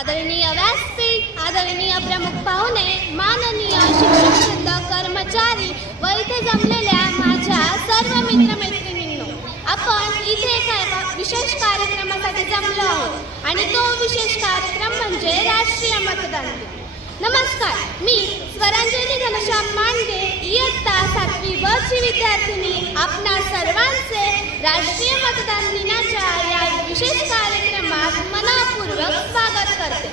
आदरणीय व्यासपीठ, आदरणीय प्रमुख पाहुणे, माननीय शिक्षकवृंद, कर्मचारी व इथे जमलेल्या माझ्या सर्व मित्रमैत्रिणींनो, आपण इथे एका विशेष कार्यक्रमासाठी जमलो आहोत आणि तो विशेष कार्यक्रम म्हणजे राष्ट्रीय मतदान दिन. नमस्कार, मी स्वरांजली घनश्याम मांडगे, इयत्ता 7वी ब ची विद्यार्थिनी आपणा सर्वांचे राष्ट्रीय मतदान दिनाच्या या विशेष कार्यक्रमात मनपूर्वक स्वागत करते.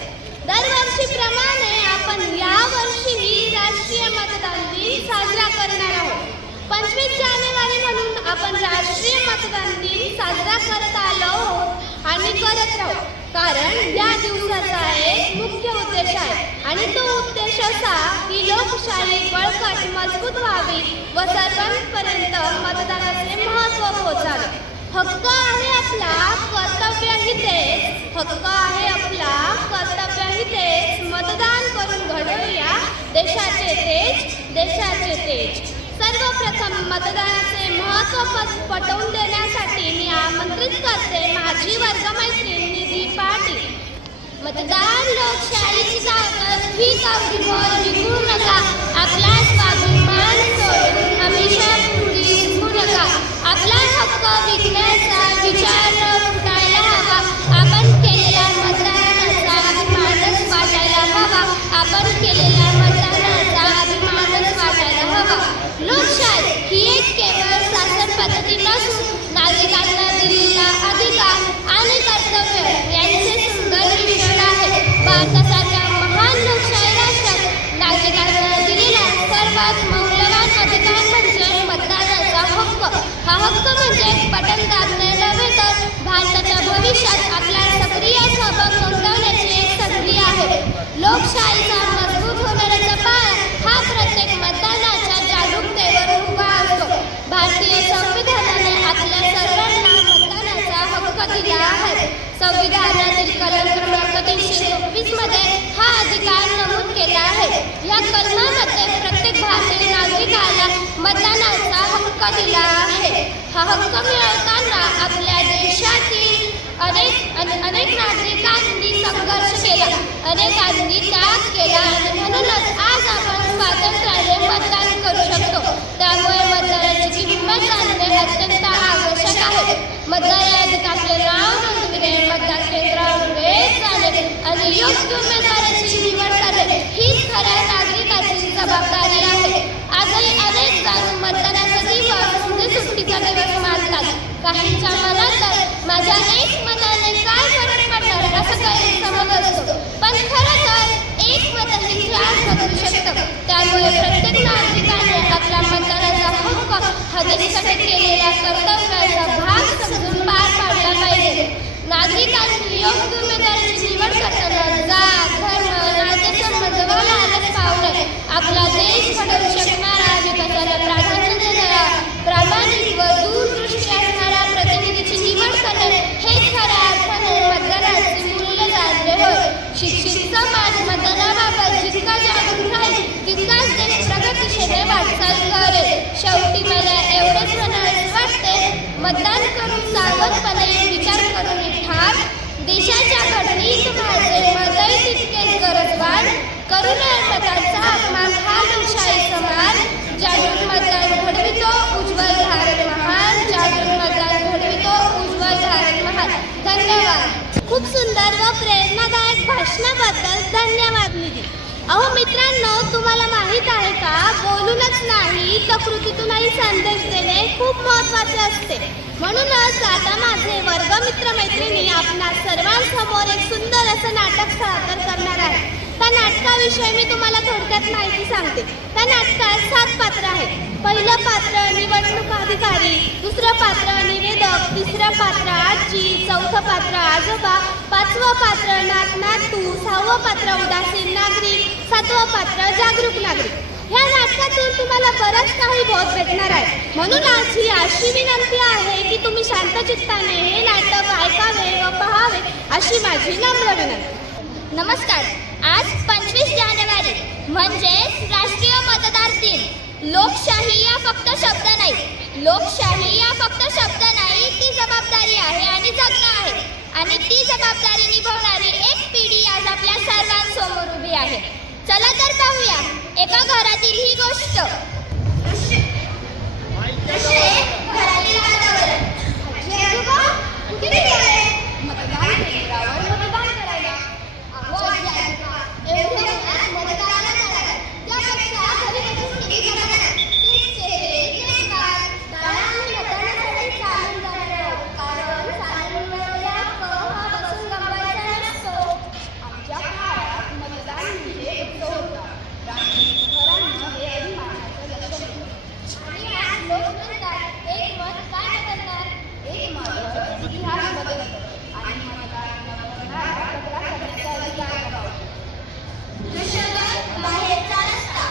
दरवर्षीप्रमाणे आपण यावर्षीही राष्ट्रीय मतदान दिन साजरा करणार आहोत. 25 जानेवारी म्हणून आपण राष्ट्रीय मतदान दिन साजरा करत आलो आहोत आणि करत राहू, कारण या दिवसाचा एक मुख्य उद्देश आहे आणि तो उद्देश असा की लोकशाही बळकट मजबूत व्हावी व सर्वांपर्यंत मतदानाचे महत्त्व पोहोचावे. हक्क आहे आपला, कर्तव्यही तेच. हक्क आहे आपला, कर्तव्यही तेच. मतदान करून घडवूया देशाचे तेज, देशाचे तेज. सर्वप्रथम मतदानाचे महत्त्व पटवून देण्यासाठी मी आमंत्रित करते माझी वर्गमैत्रीण निधी पाटील. मतदान लोकशाहीची ताकद ही कावडीवर विकू नका, आपला स्वाभिमान सोडून हमेशा पुढे निघू नका. आपला हक्क विकण्याचा विचार फुटायला हवा. आपण केलेल्या मतदानाचा अभिमानच वाटायला हवा. आपण केलेल्या मतदानाचा अभिमानच वाटायला हवा. लोकशाही ही एक केवळ शासन पद्धती नसून नागरिकांना दिलेला अधिकार आणि कर्तव्य यांचे सुंदर मिश्रण आहे. भारतासारख्या महान लोकशाही राष्ट्रात नागरिकांना दिलेला सर्वात मौल्यवान अधिकार म्हणजे मतदानाचा हक्क. हा हक्क म्हणजे बटन दाबणे नव्हे तर भारताच्या भविष्यात आपला सक्रिय सहभाग नोंदवण्याची एक संधी आहे. लोकशाहीचा मजबूत होणाऱ्याचा पाया हा प्रत्येक मतदानाच्या जागरूकतेवर उभा असतो. भारतीय संविधानाने आपल्या सर्वांना मतदानाचा हक्क दिला आहे. संविधानातील कलम क्रमांक 324 मध्ये हा अधिकार नमूद केला आहे. या कलमामध्ये प्रत्येक भारतीय नागरिकाला मतदानाचा हक्क दिला आहे. हा हक्क मिळवताना आपल्या देशातील अनेक नागरिकांनी संघर्ष केला, अनेकांनी त्याग केला आणि म्हणूनच आज आपण स्वातंत्र्याने मतदान करू शकतो. त्यामुळे मतदानाची किंमत जाणणे अत्यंत आवश्यक आहे. मतदार यादीत आपले नाव नोंदविणे, मतदान केंद्रावर वेळ जाणे आणि योग्य उमेदवाराची निवड करणे हीच खऱ्या नागरिकाची जबाबदारी आहे. आजही अनेक जण मतदानाचा दिवस म्हणजे सुट्टीचा दिवस मानतात. काहींच्या मनात तर माझ्या एक मताने काय फरक पडणार असं गैरसमज असतो, पण खरं तर एक मतही इतिहास बदलू शकतं. त्यामुळे प्रत्येक नागरिकाने आपला मतदानाचा हक्क हा देशासाठी केलेल्या कर्तव्याचा भाग समजून पार पाडला पाहिजे. नागरिकांनी योग्य उमेदवाराची निवड करताना जात, धर्म, नातेसंबंध व लालच पाहू नये. आपला देश घडवू शकणारा, विकासाला प्राधान्य देणारा, प्रामाणिक व दूरदृष्टी असणारा प्रतिनिधीची निवड करणे हेच खऱ्या अर्थाने मतदानाचे मूल्य जाणले होय. शिक्षित समाज मतदानाबाबत जितका जागरूक राहील तितकाच देश प्रगतीशील वाटचाल करेल. शेवटी मला एवढेच म्हणायचे वाटते, मतदान करून सावधपणे विचार करून ठाम देशाच्या घडणीत माझे मतही तितकेच गरजवान. करून मतांचा अपमान हा लोकशाहीचा मान. जागृत मतदान घडवितो उज्ज्वल भारत महान. जागृत मतदान घडवितो उज्ज्वल भारत महान. धन्यवाद. खूप सुंदर व प्रेरणादायक भाषणाबद्दल धन्यवाद निधी. अहो मित्रांनो, तुम्हाला माहीत आहे का, बोलूनच नाही तर कृतीतूनही संदेश देणे खूप महत्त्वाचे असते. म्हणूनच आता माझे वर्गमित्र मैत्रिणी आपणा सर्वांसमोर एक सुंदर असं नाटक सादर करणार आहे. त्या नाटकाविषयी मी तुम्हाला थोडक्यात माहिती सांगते. त्या नाटकात 7 पात्र आहेत. पहिलं पात्र निवडणूक अधिकारी, दुसरं पात्र निवेदक, तिसरं पात्र आजी, चौथं पात्र आजोबा, 5वं पात्र नातू, 6वं पात्र उदासीन नागरिक, 7वं पात्र जागरूक नागरिक. ह्या नाटकातून तुम्हाला बरंच काही बोध भेटणार आहे. म्हणून माझी अशी विनंती आहे की तुम्ही शांतचित्ताने हे नाटक ऐकावे व पाहावे अशी माझी नम्र विनंती. नमस्कार. आज 25 जानेवारी म्हणजेच राष्ट्रीय मतदार दिन. लोकशाही या फक्त शब्द नाही, लोकशाही या फक्त शब्द नाही, ती जबाबदारी आहे आणि जगणं आहे. आणि ती जबाबदारी निभावणारी एक पिढी आज आपल्या आहे. चला तर पाहूया एका घरातील ही गोष्ट. घरातील वातावरण. आजी आजोबा कुठे गेले? मतदान केंद्रावर मतदान करायला. अहो आजी आजोबा, एवढे उन्हात मतदानाला जाणार, त्यापेक्षा घरी बसून टीव्ही बघा ना. तेच चेहरे, तेच कान. दादा आम्ही मतदानासाठी चालून जाणार आहोत, कारण चालून मिळवलेला हक्क हा बसून गमवायचा नसतो. आमच्या काळात मतदान म्हणजे उत्सव होता. घरांना हे अभिमानाचं लक्षण होतं. आणि आज लोक म्हणतात एक मत काय बदलणार? एक मत इतिहास बदलतो. आणि मतदान न करणारा तक्रार करण्याचा अधिकार गमावतो. बाहेरचा रस्ता.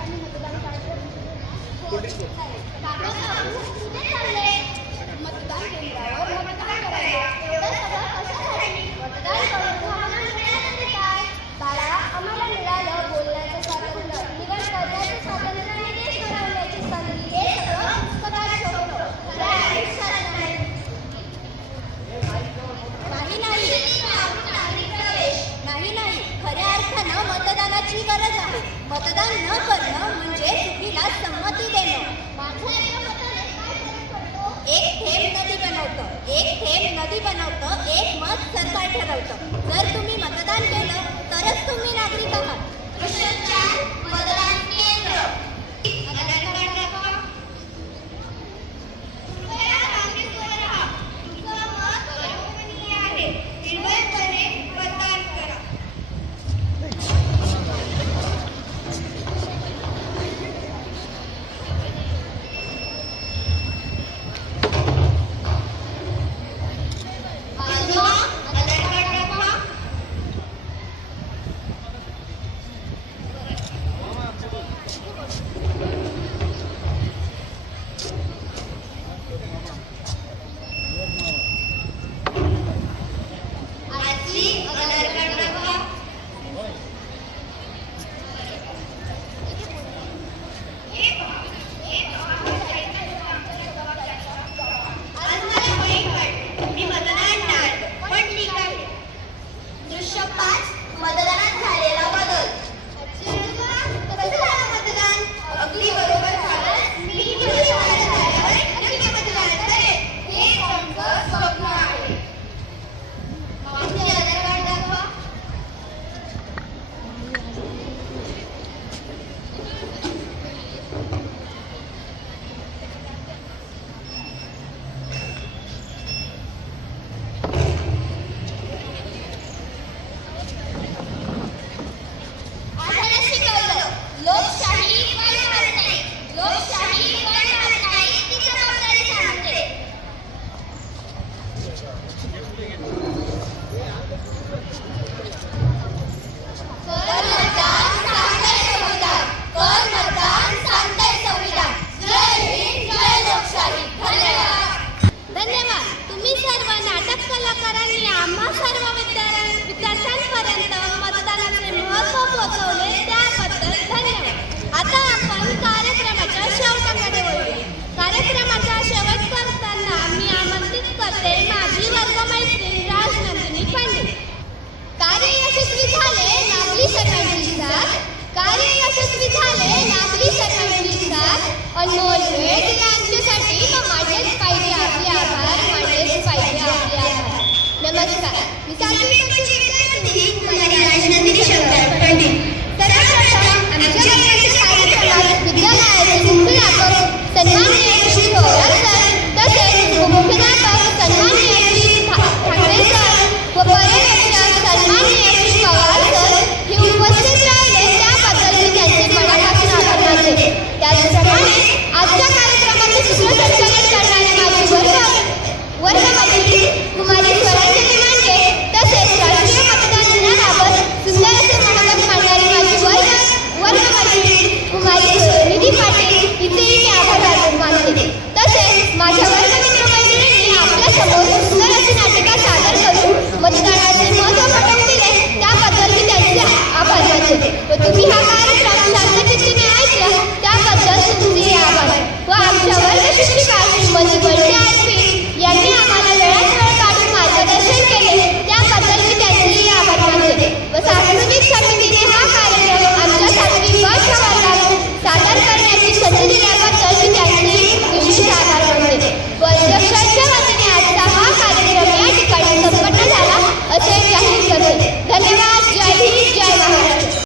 आणि मतदान कुठे चालले? मतदान केंद्रावर मतदान करायला. एवढं सगळं कशासाठी? मतदान करून आम्हाला मिळालं तरी काय? बाळा, आम्हाला मिळालं बोलण्याचं स्वातंत्र्य, निवड करण्याचं स्वातंत्र्य आणि देश घडवण्याची संधी. हे सगळं पुस्तकात शोधतो, खरं आयुष्यात नाही. नाही, खऱ्या अर्थानं मतदानाची गरज आहे. मतदान न करणं म्हणजे चुकीला संमती देणं. एक थेंब नदी बनवतं, एक मत सरकार ठरवतं. जर तुम्ही मतदान केलं तरच तुम्ही नागरिक आहात. मतदान केंद्र. दृश्य 5 मतदान